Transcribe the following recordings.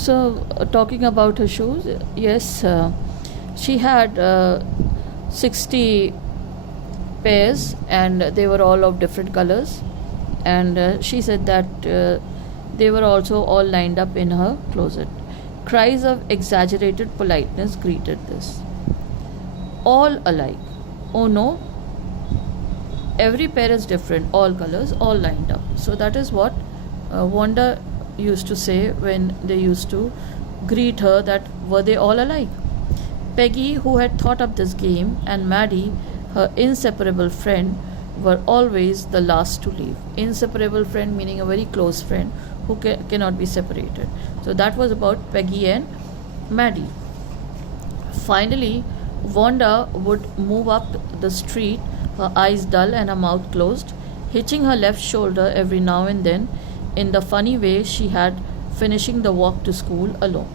So, talking about her shoes, yes, she had 60 pairs and they were all of different colors. And she said that they were also all lined up in her closet. Cries of exaggerated politeness greeted this. All alike. Oh no, every pair is different, all colors, all lined up. So that is what Wanda used to say when they used to greet her, that were they all alike. Peggy, who had thought up this game, and Maddie, her inseparable friend, were always the last to leave. Inseparable friend meaning a very close friend who cannot be separated. So that was about Peggy and Maddie. Finally, Wanda would move up the street, her eyes dull and her mouth closed, hitching her left shoulder every now and then in the funny way she had finishing the walk to school alone.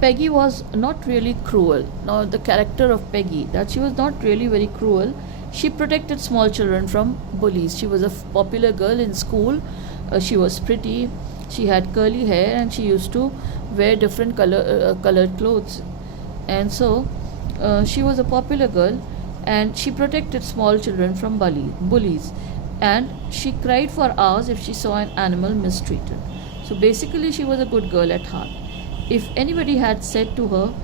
Peggy was not really cruel. Now, the character of Peggy, that she was not really very cruel. She protected small children from bullies. She was a popular girl in school. She was pretty. She had curly hair and she used to wear different colored clothes. And so, she was a popular girl and she protected small children from bullies. And she cried for hours if she saw an animal mistreated. So, basically, she was a good girl at heart. If anybody had said to her,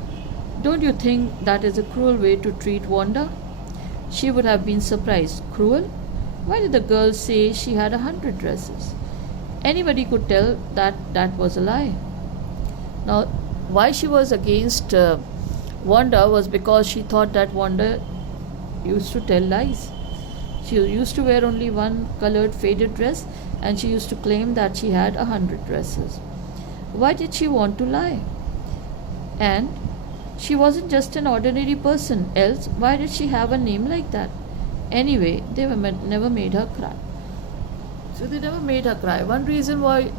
"Don't you think that is a cruel way to treat Wanda?" she would have been surprised. Cruel? Why did the girl say she had 100 dresses? Anybody could tell that that was a lie. Now, why she was against Wanda was because she thought that Wanda used to tell lies. She used to wear only one colored faded dress and she used to claim that she had 100 dresses. Why did she want to lie? And she wasn't just an ordinary person, else why did she have a name like that? Anyway, they never made her cry. So they never made her cry. One reason why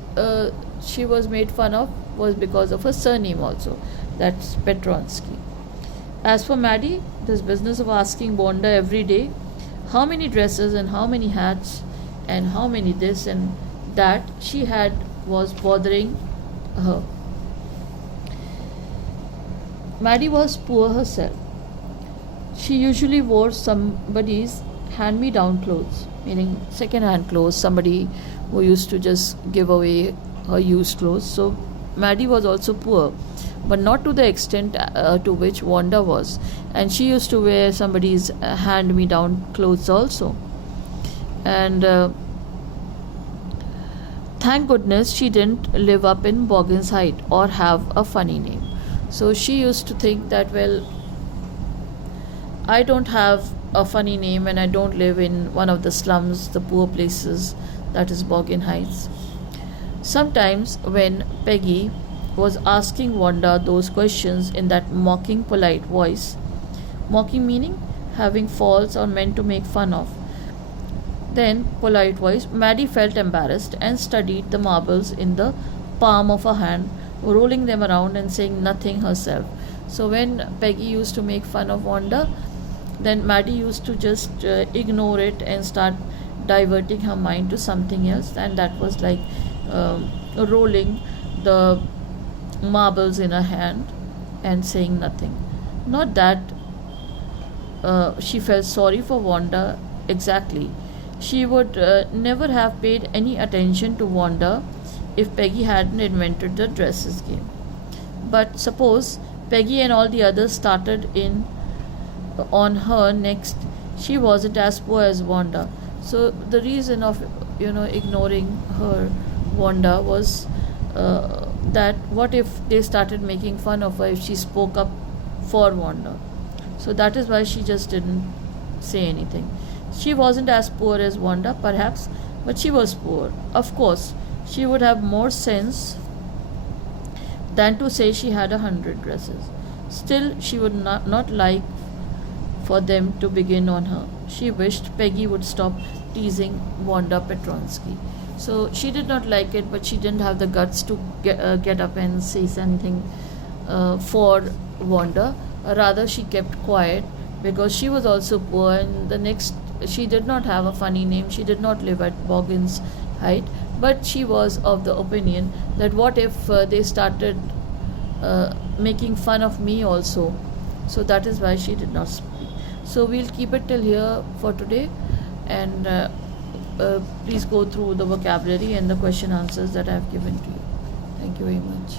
she was made fun of was because of her surname also. That's Petronsky. As for Maddie, this business of asking Wanda every day how many dresses and how many hats and how many this and that she had was bothering her. Maddie was poor herself. She usually wore somebody's hand me down clothes, meaning second hand clothes, somebody who used to just give away her used clothes. So Maddie was also poor, but not to the extent to which Wanda was. And she used to wear somebody's hand me down clothes also. And thank goodness she didn't live up in Boggin's Height or have a funny name. So she used to think that, well, I don't have a funny name and I don't live in one of the slums, the poor places, that is Boggin Heights. Sometimes when Peggy was asking Wanda those questions in that mocking, polite voice, mocking meaning having faults or meant to make fun of, then polite voice, Maddie felt embarrassed and studied the marbles in the palm of her hand, rolling them around and saying nothing herself. So when Peggy used to make fun of Wanda, then Maddie used to just ignore it and start diverting her mind to something else, and that was like rolling the marbles in her hand and saying nothing. Not that she felt sorry for Wanda exactly. She would never have paid any attention to Wanda if Peggy hadn't invented the dresses game. But suppose Peggy and all the others started in on her next, she wasn't as poor as Wanda. So the reason of ignoring her Wanda was that what if they started making fun of her if she spoke up for Wanda. So that is why she just didn't say anything. She wasn't as poor as Wanda, perhaps, but she was poor. Of course, she would have more sense than to say she had 100 dresses. Still, she would not like for them to begin on her. She wished Peggy would stop teasing Wanda Petronsky. So she did not like it, but she didn't have the guts to get up and say something for Wanda. Rather, she kept quiet because she was also poor, and the next she did not have a funny name, she did not live at Boggins Height, but she was of the opinion that what if they started making fun of me also. So that is why she did not speak. So we'll keep it till here for today, and please go through the vocabulary and the question answers that I have given to you. Thank you very much.